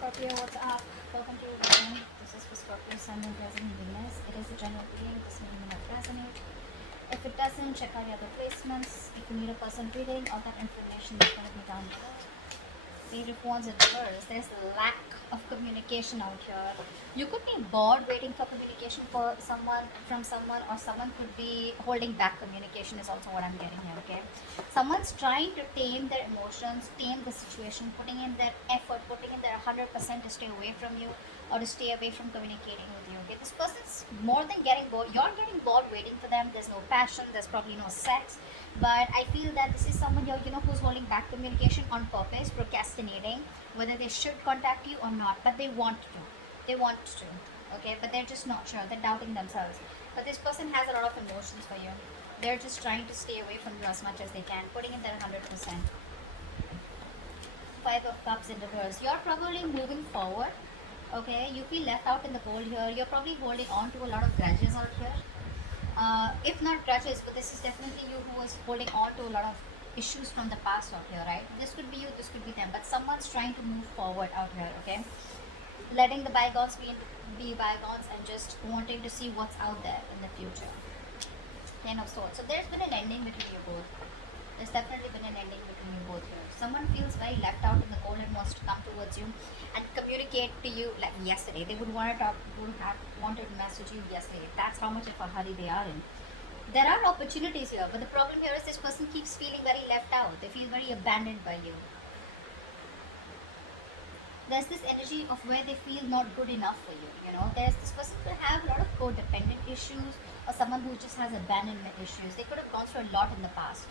Scorpio, what's up? Welcome to your reading. This is for Scorpio, Sun, and Rising Venus. It is a general reading. This may not resonate. If it doesn't, check out the other placements. If you need a personal reading, all that information is going to be down below. Page of Wands in reverse. There's a lack of communication out here. You could be bored waiting for communication for someone from someone, or someone could be holding back communication. Is also what I'm getting here. Okay, someone's trying to tame their emotions, tame the situation, putting in their effort, putting in their 100% to stay away from you or to stay away from communicating with you. Okay, this person's more than getting bored. You're getting bored waiting for them. There's no passion. There's probably no sex. But I feel that this is someone here, who's holding back communication on purpose, procrastinating whether they should contact you or not. But they want to. They want to. Okay, but they're just not sure. They're doubting themselves. But this person has a lot of emotions for you. They're just trying to stay away from you as much as they can, putting in their 100%. Five of Cups in reverse. You're probably moving forward. Okay, you feel left out in the cold here. You're probably holding on to a lot of grudges out here. If not grudges, but this is definitely you who is holding on to a lot of issues from the past out here, right? This could be you, this could be them, but someone's trying to move forward out here, okay? Letting the bygones be bygones and just wanting to see what's out there in the future. Ten of Swords. So there's been an ending between you both. There's definitely been an ending between you both here. Someone feels very left out in the cold and wants to come towards you and communicate to you like yesterday. They would want to talk, would have wanted to message you yesterday. That's how much of a hurry they are in. There are opportunities here, but the problem here is this person keeps feeling very left out. They feel very abandoned by you. There's this energy of where they feel not good enough for you. There's this person could have a lot of codependent issues, or someone who just has abandonment issues. They could have gone through a lot in the past,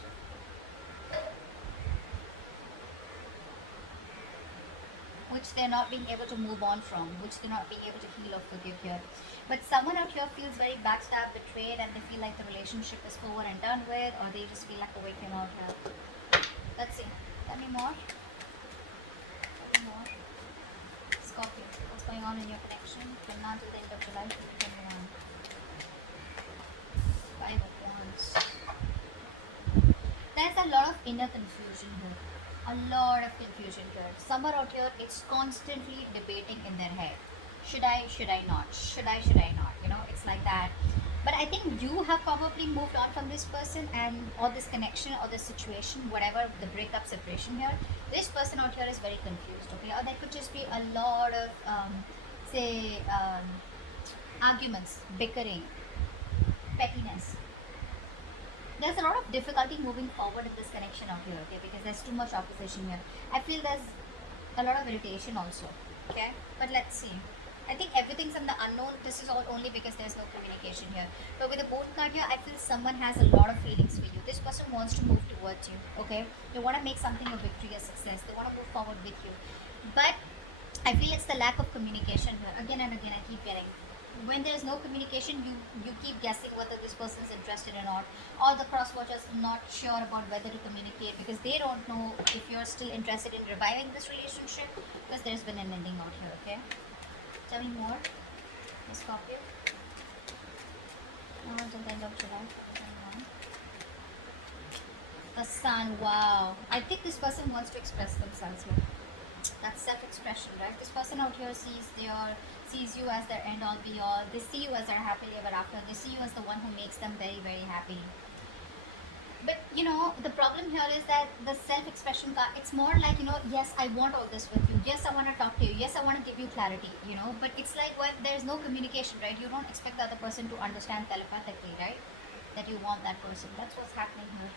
which they're not being able to move on from, which they're not being able to heal or forgive here. But someone out here feels very backstabbed, betrayed, and they feel like the relationship is over and done with, or they just feel like a victim out here. Let's see. Tell me more. Tell me more. Scorpio, what's going on in your connection from now till the end of July 2021? Five of Wands. There's a lot of inner confusion here. A lot of confusion here. Someone out here is constantly debating in their head. Should I not? Should I not? It's like that. But I think you have probably moved on from this person or this connection or this situation, whatever the breakup, separation here. This person out here is very confused, okay? Or there could just be a lot of, arguments, bickering, pettiness. There's a lot of difficulty moving forward in this connection out here, okay? Because there's too much opposition here. I feel there's a lot of irritation also, okay? But let's see. I think everything's in the unknown. This is all only because there's no communication here. But with the Moon card here, I feel someone has a lot of feelings for you. This person wants to move towards you, okay? They want to make something a victory, a success. They want to move forward with you. But I feel it's the lack of communication here. Again and again, I keep getting. When there's no communication, you keep guessing whether this person is interested or not. Or the cross watchers not sure about whether to communicate because they don't know if you're still interested in reviving this relationship, because there's been an ending out here, okay? Tell me more, Miss Scorpio. Until the end of July. The Sun, wow. I think this person wants to express themselves here. That's self-expression, right? This person out here sees you as their end all be all. They see you as their happily ever after. They see you as the one who makes them very, very happy. But the problem here is that the self-expression card, it's more like, yes, I want all this with you. Yes, I want to talk to you. Yes, I want to give you clarity, but it's like when there's no communication, right? You don't expect the other person to understand telepathically, right? That you want that person. That's what's happening here.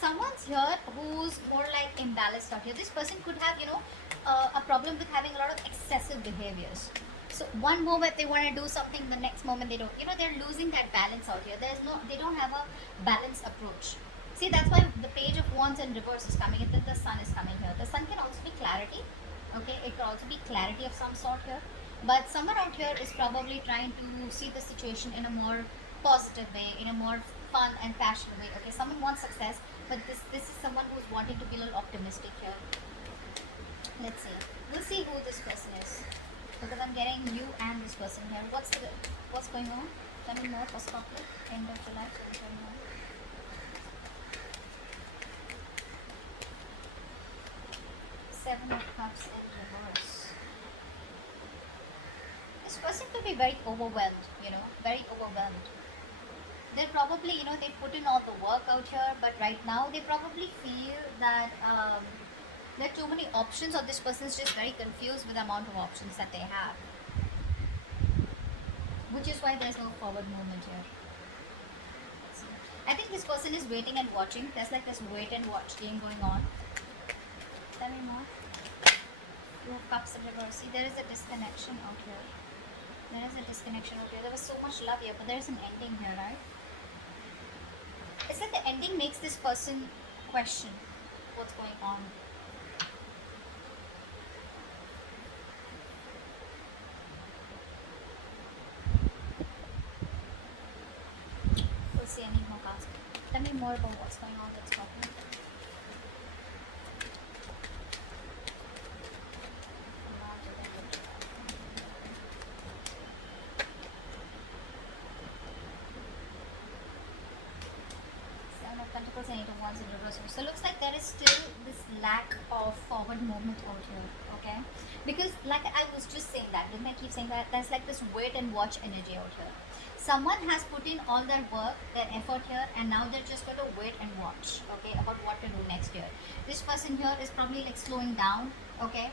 Someone's here who's more like imbalanced out here. This person could have, a problem with having a lot of excessive behaviors. So one moment they want to do something, the next moment they don't. They're losing that balance out here. They don't have a balanced approach. See, that's why the Page of Wands in reverse is coming, and then the Sun is coming here. The Sun can also be clarity, okay? It could also be clarity of some sort here. But someone out here is probably trying to see the situation in a more positive way, in a more fun and passionate way. Okay, someone wants success, but this is someone who's wanting to be a little optimistic here. Let's see. We'll see who this person is, because I'm getting you and this person here. What's going on? Tell me more for Scorpio. End of July 2021. Seven of Cups in reverse. This person could be very overwhelmed, very overwhelmed. They probably, they put in all the work out here, but right now they probably feel that there are too many options, or this person is just very confused with the amount of options that they have, which is why there's no forward movement here. I think this person is waiting and watching. There's like this wait and watch game going on. Tell me more. Two of Cups in reverse. See, there is a disconnection out here. There is a disconnection out here. There was so much love here, but there is an ending here, right? It's like the ending makes this person question what's going on. We'll see any more cards. Tell me more about what's going on with Scorpio. Pentacles and Eight of Wands in reverse. So looks like there is still this lack of forward movement out here, okay? Because like I was just saying that, didn't I keep saying that? There's like this wait and watch energy out here. Someone has put in all their work, their effort here, and now they're just going to wait and watch, okay, about what to do next year. This person here is probably like slowing down, okay?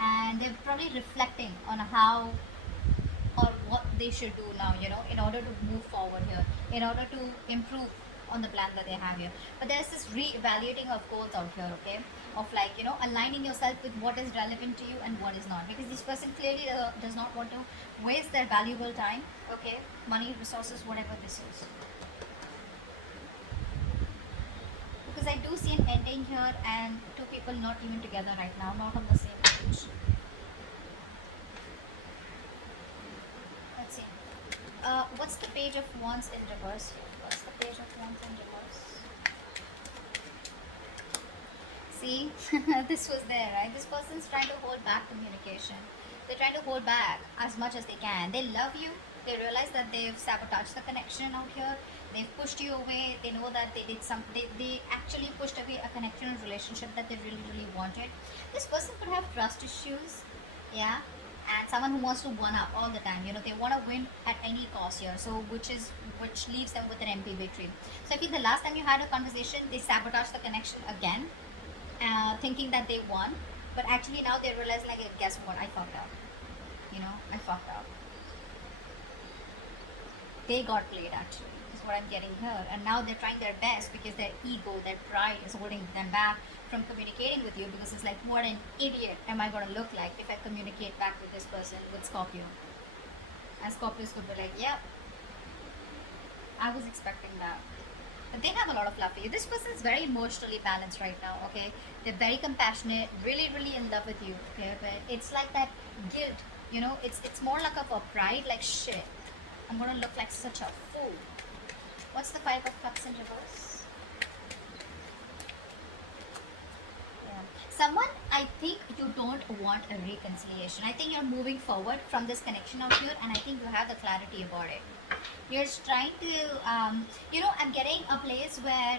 And they're probably reflecting on how or what they should do now, in order to move forward here, in order to improve on the plan that they have here. But there's this re-evaluating of goals out here, okay, of like, aligning yourself with what is relevant to you and what is not, because this person clearly does not want to waste their valuable time, okay, money, resources, whatever this is, because I do see an ending here and two people not even together right now, not on the same page. Let's see, what's the Page of Wands in reverse here? What's the Page of Wands in reverse? See, this was there, right? This person's trying to hold back communication. They're trying to hold back as much as they can. They love you. They realize that they've sabotaged the connection out here. They've pushed you away. They know that they did some. They actually pushed away a connection and relationship that they really, really wanted. This person could have trust issues, yeah, and someone who wants to one up all the time. They want to win at any cost here. So which leaves them with an empty victory. So I feel the last time you had a conversation, they sabotaged the connection again, thinking that they won, but actually now they realize, like, guess what? I fucked up. I fucked up. They got played, actually, is what I'm getting here. And now they're trying their best because their ego, their pride is holding them back from communicating with you, because it's like, what an idiot am I going to look like if I communicate back with this person, with Scorpio? And Scorpios could be like, yep, I was expecting that. But they have a lot of love for you. This person is very emotionally balanced right now, okay? They're very compassionate, really, really in love with you, okay? But it's like that guilt, it's more like a pride, like, shit, I'm going to look like such a fool. What's the Five of Cups in reverse? Yeah. Someone, I think you don't want a reconciliation. I think you're moving forward from this connection out here, and I think you have the clarity about it. You're trying to, I'm getting a place where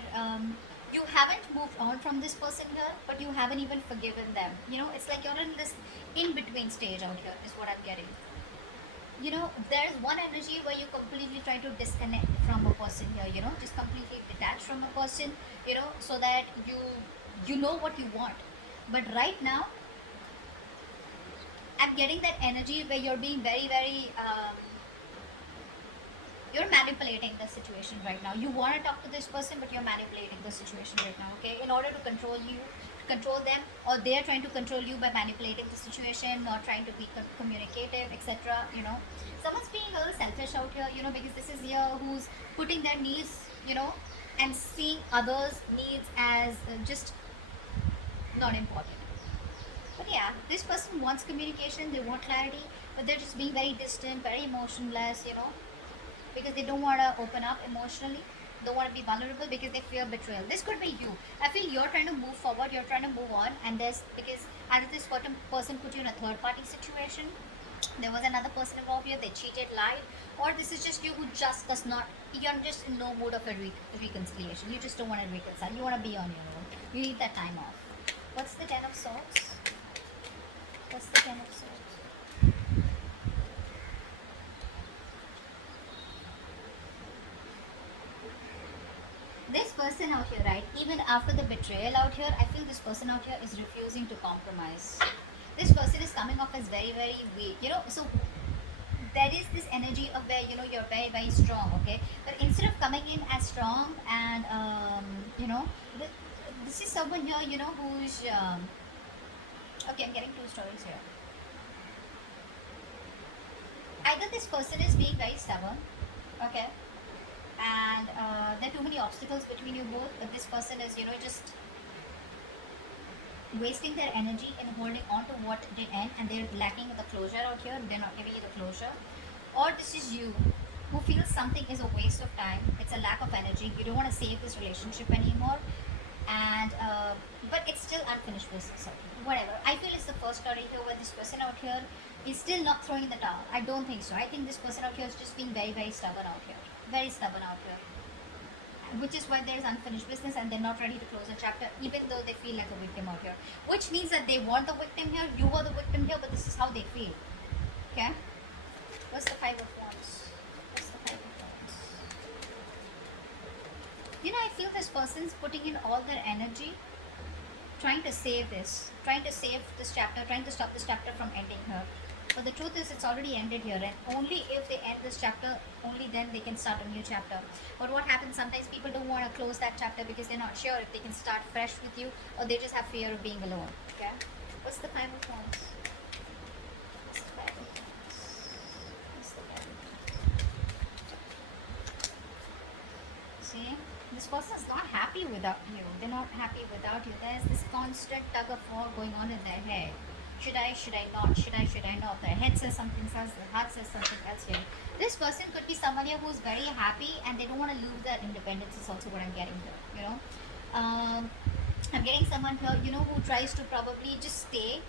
you haven't moved on from this person here, but you haven't even forgiven them. It's like you're in this in-between stage out here, is what I'm getting. There's one energy where you completely try to disconnect from a person here, just completely detach from a person, so that you know what you want. But right now, I'm getting that energy where you're being very, very, you're manipulating the situation right now. You want to talk to this person, but you're manipulating the situation right now, okay? In order to control them, or they're trying to control you by manipulating the situation, or trying to be communicative, etc. Someone's being a little selfish out here, because this is here who's putting their needs, and seeing others' needs as just not important. But yeah, this person wants communication, they want clarity, but they're just being very distant, very emotionless, because they don't want to open up emotionally, don't want to be vulnerable, because they fear betrayal. This could be you. I feel you're trying to move forward, you're trying to move on, and because either this person put you in a third party situation, there was another person involved here, they cheated, lied, or this is just you who just does not, you're just in no mood of a reconciliation. You just don't want to reconcile, you want to be on your own, you need that time off. What's the Ten of Swords? What's the Ten of Swords? person out here, right? Even after the betrayal out here, I feel this person out here is refusing to compromise. This person is coming off as very, very weak. So there is this energy of where you're very, very strong, okay? But instead of coming in as strong and th- this is someone here, who's okay. I'm getting two stories here. Either this person is being very stubborn, okay, and there are too many obstacles between you both, but this person is just wasting their energy in holding on to what did end, and they're lacking the closure out here. They're not giving you the closure. Or this is you who feels something is a waste of time, it's a lack of energy, you don't want to save this relationship anymore, and but it's still unfinished business. So whatever, I feel it's the first story here where this person out here is still not throwing in the towel. I don't think so. I think this person out here is just being very, very stubborn out here, very stubborn out here, which is why there's unfinished business and they're not ready to close the chapter, even though they feel like a victim out here, which means that they want the victim here, you are the victim here, but this is how they feel. Okay, what's the Five of Wands? What's the Five of Wands? I feel this person's putting in all their energy trying to save this, trying to save this chapter, trying to stop this chapter from ending here. But the truth is, it's already ended here, and only if they end this chapter, only then they can start a new chapter. But what happens sometimes, people don't want to close that chapter because they're not sure if they can start fresh with you, or they just have fear of being alone. Okay? What's the Five of Wands? What's the Five of Wands? What's the Five of Wands? See? This person is not happy without you. They're not happy without you. There's this constant tug of war going on in their head. Should I not? Should I not? Their head says something else, their heart says something else here. This person could be someone here who's very happy and they don't want to lose their independence, is also what I'm getting here, I'm getting someone here, who tries to probably just stay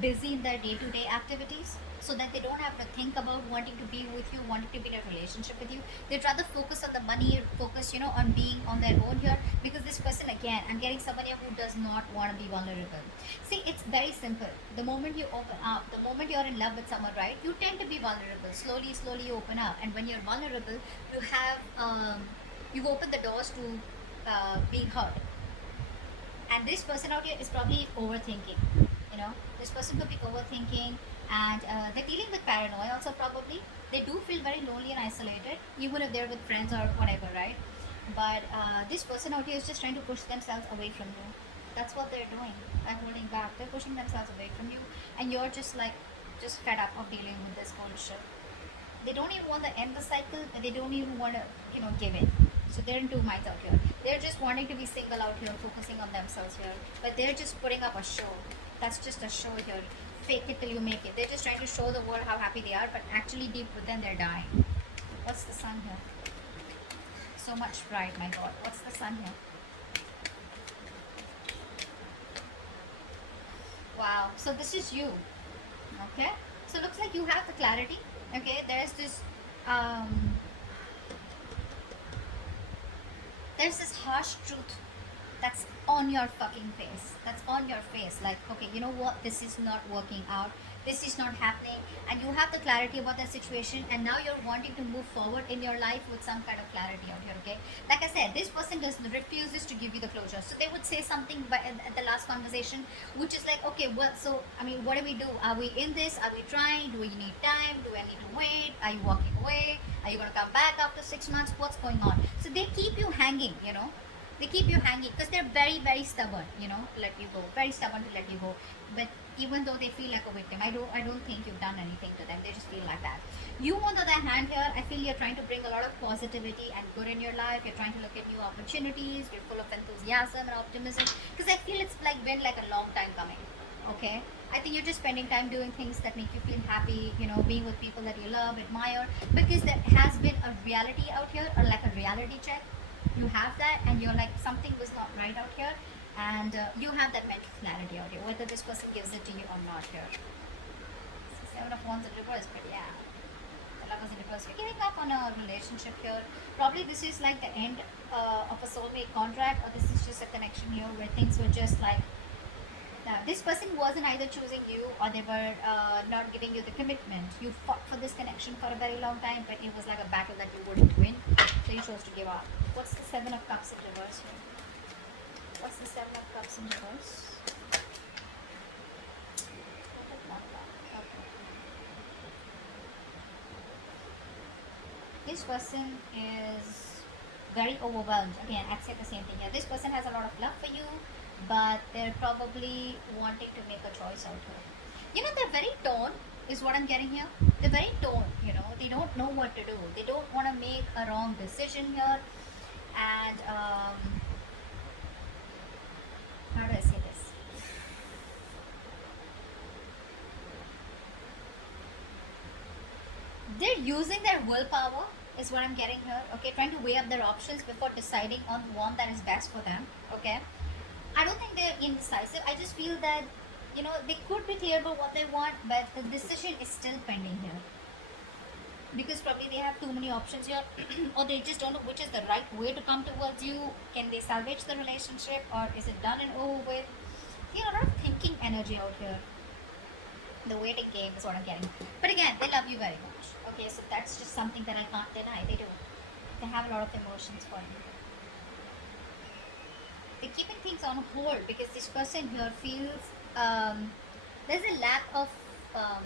busy in their day-to-day activities so that they don't have to think about wanting to be with you, wanting to be in a relationship with you. They'd rather focus on the money, focus, on being on their own here, because this person, again, I'm getting someone here who does not want to be vulnerable. See, it's very simple. The moment you open up, the moment you're in love with someone, right, you tend to be vulnerable. Slowly, slowly you open up. And when you're vulnerable, you have, you've opened the doors to being hurt. And this person out here is probably overthinking. This person could be overthinking, and they're dealing with paranoia also probably. They do feel very lonely and isolated, even if they're with friends or whatever, right? But this person out here is just trying to push themselves away from you. That's what they're doing. They're holding back. They're pushing themselves away from you, and you're just fed up of dealing with this bullshit. They don't even want to end the cycle, but they don't even want to, give in. So they're in two minds out here. They're just wanting to be single out here, focusing on themselves here. But they're just putting up a show. That's just a show here. Fake it till you make it. They're just trying to show the world how happy they are, but actually deep within they're dying. What's the Sun here? So much pride, my God. What's the Sun here? Wow. So this is you. Okay. So it looks like you have the clarity. Okay. There's this harsh truth that's on your fucking face. That's on your face. Like, okay, you know what? This is not working out. This is not happening. And you have the clarity about that situation. And now you're wanting to move forward in your life with some kind of clarity out here, okay? Like I said, this person refuses to give you the closure. So they would say something at the last conversation, which is like, okay, well, so, what do we do? Are we in this? Are we trying? Do we need time? Do I need to wait? Are you walking away? Are you going to come back after 6 months? What's going on? So they keep you hanging, They keep you hanging because they're very, very stubborn, to let you go. Very stubborn to let you go. But even though they feel like a victim, I don't think you've done anything to them. They just feel like that. You, on the other hand, here, I feel you're trying to bring a lot of positivity and good in your life. You're trying to look at new opportunities. You're full of enthusiasm and optimism. Because I feel it's been like a long time coming. Okay? I think you're just spending time doing things that make you feel happy, being with people that you love, admire. Because there has been a reality out here, or like a reality check. You have that, and you're like, something was not right out here, and you have that mental clarity out here, whether this person gives it to you or not here. So 7 of Wands in reverse, but yeah, the Lovers in reverse. You're giving up on a relationship here. Probably this is like the end of a soulmate contract, or this is just a connection here where things were just like, This person wasn't either choosing you or they were not giving you the commitment. You fought for this connection for a very long time, but it was like a battle that you wouldn't win, so you chose to give up. What's the Seven of Cups in reverse here? What's the Seven of Cups in reverse? Okay. This person is very overwhelmed. Again, I'd say the same thing here. This person has a lot of love for you, but they're probably wanting to make a choice out here. You know, they're very torn, is what I'm getting here. They're very torn, you know, they don't know what to do. They don't want to make a wrong decision here. And, how do I say this? They're using their willpower, is what I'm getting here. Okay, trying to weigh up their options before deciding on one that is best for them. Okay, I don't think they're indecisive. I just feel that, you know, they could be clear about what they want, but the decision is still pending here. Because probably they have too many options here, or they just don't know which is the right way to come towards you. Can they salvage the relationship, or is it done and over with? You know, a lot of thinking energy out here. The waiting game is what I'm getting. But again, they love you very much. Okay, so that's just something that I can't deny. They do. They have a lot of emotions for you. They're keeping things on hold because this person here feels there's a lack of um,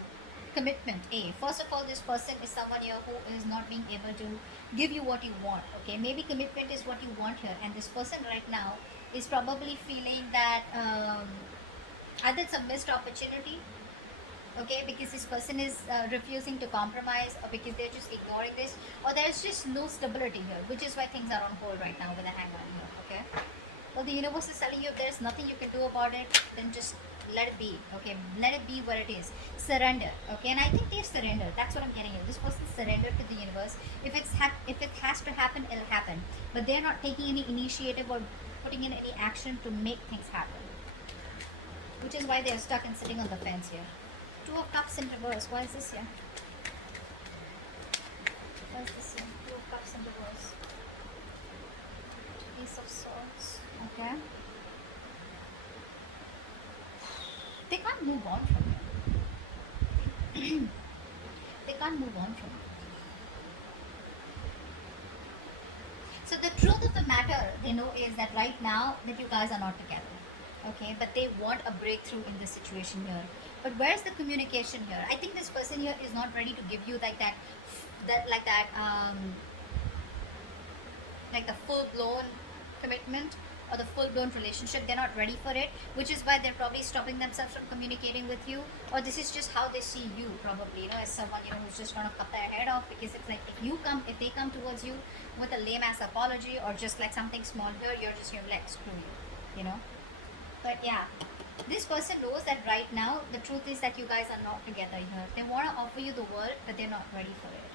commitment. First of all, this person is someone here who is not being able to give you what you want. Okay, maybe commitment is what you want here, and this person right now is probably feeling that either it's a missed opportunity, okay, because this person is refusing to compromise, or because they're just ignoring this, or there's just no stability here, which is why things are on hold right now with a hangman here. Okay, well, the universe is telling you if there's nothing you can do about it, then just let it be. Okay, let it be what it is. Surrender. Okay, and I think they've surrendered. That's what I'm getting here. This person surrendered to the universe. If it has to happen, it'll happen, but they're not taking any initiative or putting in any action to make things happen, which is why they're stuck and sitting on the fence here. Two of Cups in reverse. Why is this here? Why is this here? Two of Cups in reverse. Ace of Swords. Okay. They can't move on from it. They can't move on from it. So the truth of the matter, they know, is that right now that you guys are not together. Okay, but they want a breakthrough in this situation here. But where's the communication here? I think this person here is not ready to give you like that, like the full blown commitment or the full blown relationship. They're not ready for it, which is why they're probably stopping themselves from communicating with you. Or this is just how they see you, probably, you know, as someone, you know, who's just gonna cut their head off. Because it's like, if they come towards you with a lame ass apology or just like something small here, you're just, you're like, screw you know. But yeah, this person knows that right now the truth is that you guys are not together here. They want to offer you the world, but they're not ready for it,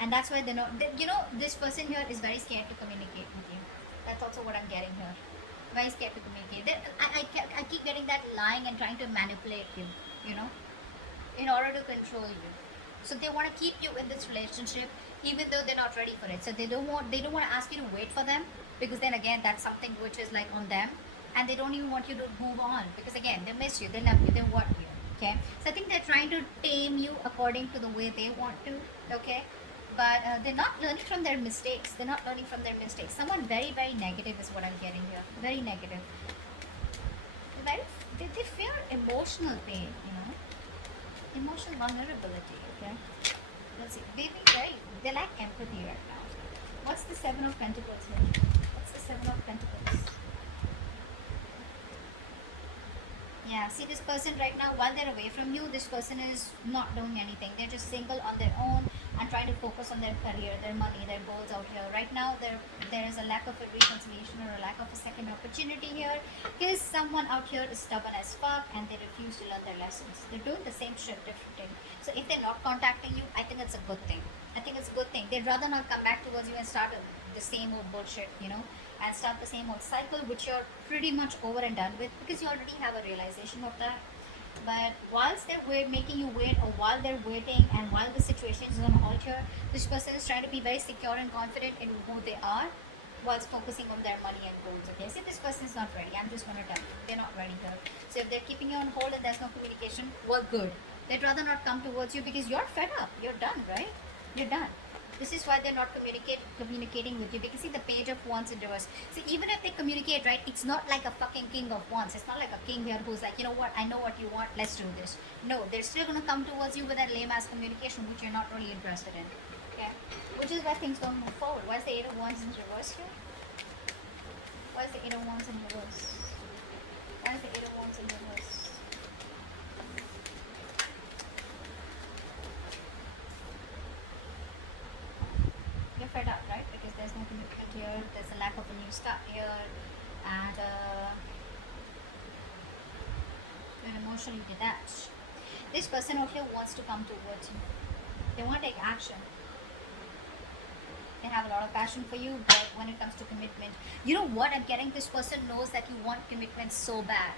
and that's why they're not. You know, this person here is very scared to communicate with you. That's also what I'm getting here. Very scared to communicate. I keep getting that lying and trying to manipulate you. You know, in order to control you. So they want to keep you in this relationship, even though they're not ready for it. So they don't want to ask you to wait for them, because then again, that's something which is like on them. And they don't even want you to move on, because again, they miss you, they love you, they want you. Okay, so I think they're trying to tame you according to the way they want to. Okay, but they're not learning from their mistakes. Someone very, very negative is what I'm getting here. Very negative. They fear emotional pain, you know, emotional vulnerability. Okay, let's see. They lack empathy right now. What's the Seven of Pentacles here? What's the Seven of Pentacles? Yeah, see, this person right now, while they're away from you, this person is not doing anything. They're just single on their own and trying to focus on their career, their money, their goals out here. Right now, there is a lack of a reconciliation or a lack of a second opportunity here, because someone out here is stubborn as fuck and they refuse to learn their lessons. They're doing the same shit differently. So if they're not contacting you, I think it's a good thing. They'd rather not come back towards you and start the same old bullshit, you know, and start the same old cycle, which you're pretty much over and done with, because you already have a realization of that. But whilst they're making you wait, or while they're waiting and while the situation is on hold here, this person is trying to be very secure and confident in who they are, whilst focusing on their money and goals. Okay, see, this person is not ready. I'm just gonna tell you, they're not ready here. So if they're keeping you on hold and there's no communication, well, good. They'd rather not come towards you because you're fed up. You're done, right? You're done. This is why they're not communicating with you, because see the page of wands in reverse. See, even if they communicate, right, it's not like a fucking king of wands. It's not like a king here who's like, you know what, I know what you want, let's do this. No, they're still gonna come towards you with that lame ass communication which you're not really interested in. Okay, which is why things don't move forward. Why is the eight of wands in reverse here? Why is the eight of wands in reverse? Why is the eight of wands in reverse? You're fed up, right? Because there's no commitment here, there's a lack of a new start here, and you're emotionally detached. This person out here wants to come towards you. They want to take action. They have a lot of passion for you, but when it comes to commitment, you know what I'm getting? This person knows that you want commitment so bad.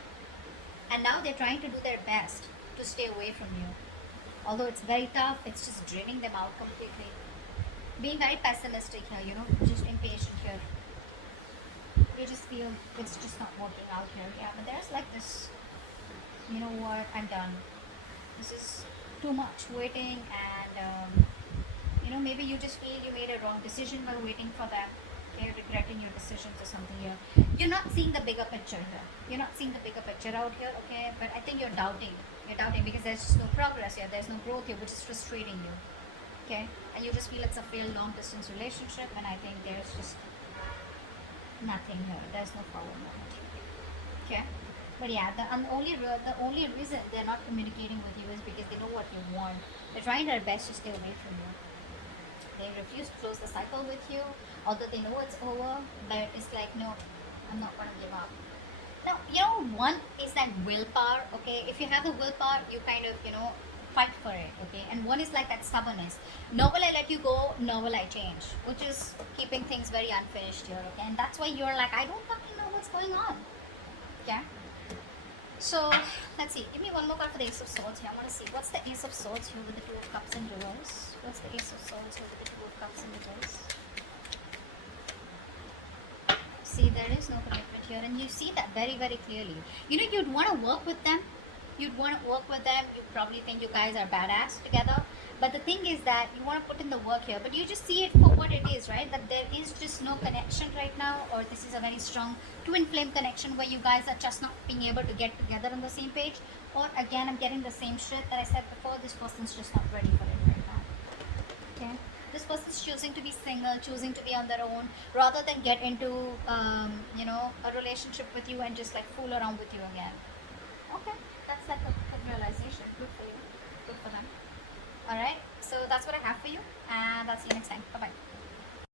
And now they're trying to do their best to stay away from you. Although it's very tough, it's just draining them out completely. Being very pessimistic here, you know, just impatient here. You just feel it's just not working out here. Yeah, but there's like this, you know what, I'm done. This is too much waiting, and you know, maybe you just feel you made a wrong decision while waiting for them. Okay, regretting your decisions or something here. You're not seeing the bigger picture here. You're not seeing the bigger picture out here, okay? But I think you're doubting. You're doubting because there's just no progress here. There's no growth here, which is frustrating you. Okay? And you just feel it's a failed long distance relationship, and I think there's just nothing here. There's no forward moment. Okay? But yeah, the only reason they're not communicating with you is because they know what you want. They're trying their best to stay away from you. They refuse to close the cycle with you, although they know it's over, but it's like, no, I'm not gonna give up. Now, you know, one is that willpower, okay? If you have the willpower, you kind of, you know, fight for it, okay? And one is like that stubbornness. Nor will I let you go, nor will I change, which is keeping things very unfinished here, okay? And that's why you're like, I don't fucking know what's going on, okay? So, let's see. Give me one more card for the Ace of Swords here. I want to see. What's the Ace of Swords here with the Two of Cups in reverse? What's the Ace of Swords here with the Two of Cups in reverse? See, there is no commitment here, and you see that very, very clearly. You know, you'd want to work with them. You'd want to work with them. You probably think you guys are badass together. But the thing is that you want to put in the work here, but you just see it for what it is, right? That there is just no connection right now, or this is a very strong twin flame connection where you guys are just not being able to get together on the same page. Or again, I'm getting the same shit that I said before. This person's just not ready for it right now. Okay? This person's choosing to be single, choosing to be on their own, rather than get into, you know, a relationship with you and just like fool around with you again. Okay, that's like a good realization. Good for you. Good for them. Alright, so that's what I have for you, and I'll see you next time. Bye bye.